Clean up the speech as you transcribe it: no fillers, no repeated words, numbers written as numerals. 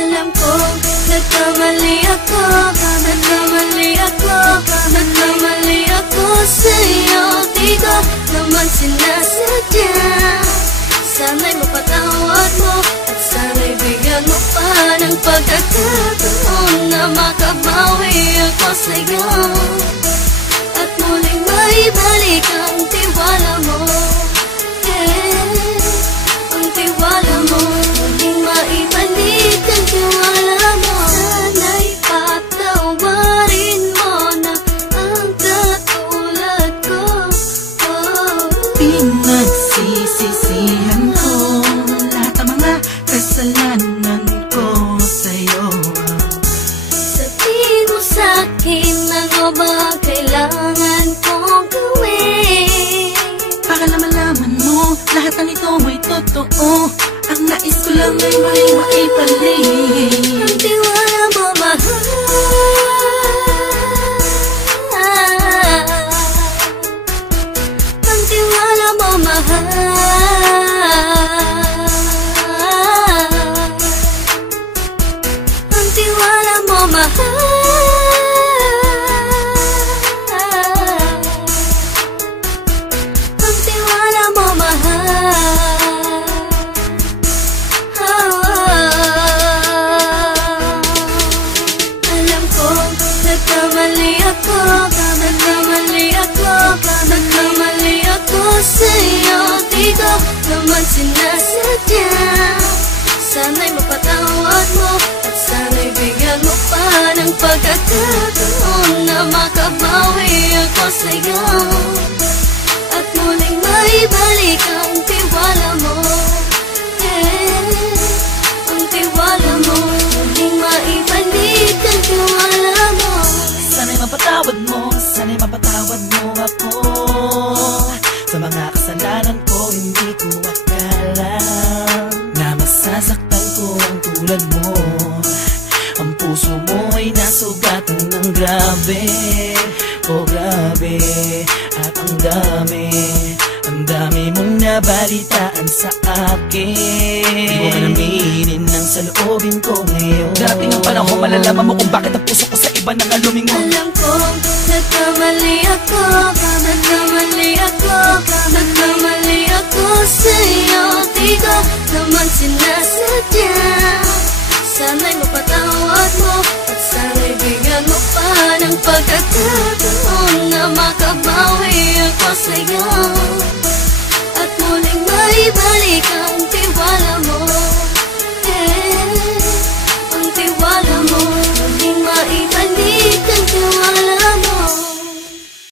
Alam ko, nagkamali ako, nagkamali ako, nagkamali ako sa'yo. Di ko naman sinasadya. Sana'y mapatawad mo at sana'y bigyan mo pa ng pagkakataon na makabawi ako sa'yo at muling maibalik ang tiwala mo. Ang tiwala mo, muling maibalik ang tiwala mo. Sana'y patawarin mo na ang katulad ko. Pinagsisisihan ko lahat ng mga kasalanan ko sa'yo. Sabihin mo sa'kin ano ba kailangan kong gawin para malaman mo lahat ng ito ay totoo. Ang nais ko lang ay maibalik ang tiwala mo, mahal. Ang tiwala mo, mahal. Ang tiwala mo, mahal. Ang tiwala mo, mahal. Alam ko, nagkamali ako, nagkamali ako, nagkamali ako sa'yo. Di ko naman sinasadya. Sana'y mapatawad mo at sana'y bigyan mo pa ng pagkakataon na makabawi ako sa'yo at muling maibalik ang tiwala mo. Ang tiwala mo, muling maibalik ang tiwala mo. Sana'y mapatawad mo, sana'y mapatawad mo ako sa mga kasalanan ko. Hindi ko akala na masasaktan ko ang tulad mo. Ang puso mo ay nasugatan ng grabe, oh grabe. At ang dami mong nabalitaan sa akin. Di mo man aminin ang saloobin ko ngayon. Darating ang panahon, malalaman mo kung bakit ang puso ko sa iba nang alumingon. Alam ko, nagkamali ako, nagkamali ako, nagkamali ako sa'yo. Di ko naman sinasadya. Sana'y mapatawad mo at sana'y bigyan mo pa ng pagkakataon na makabawi ako sa'yo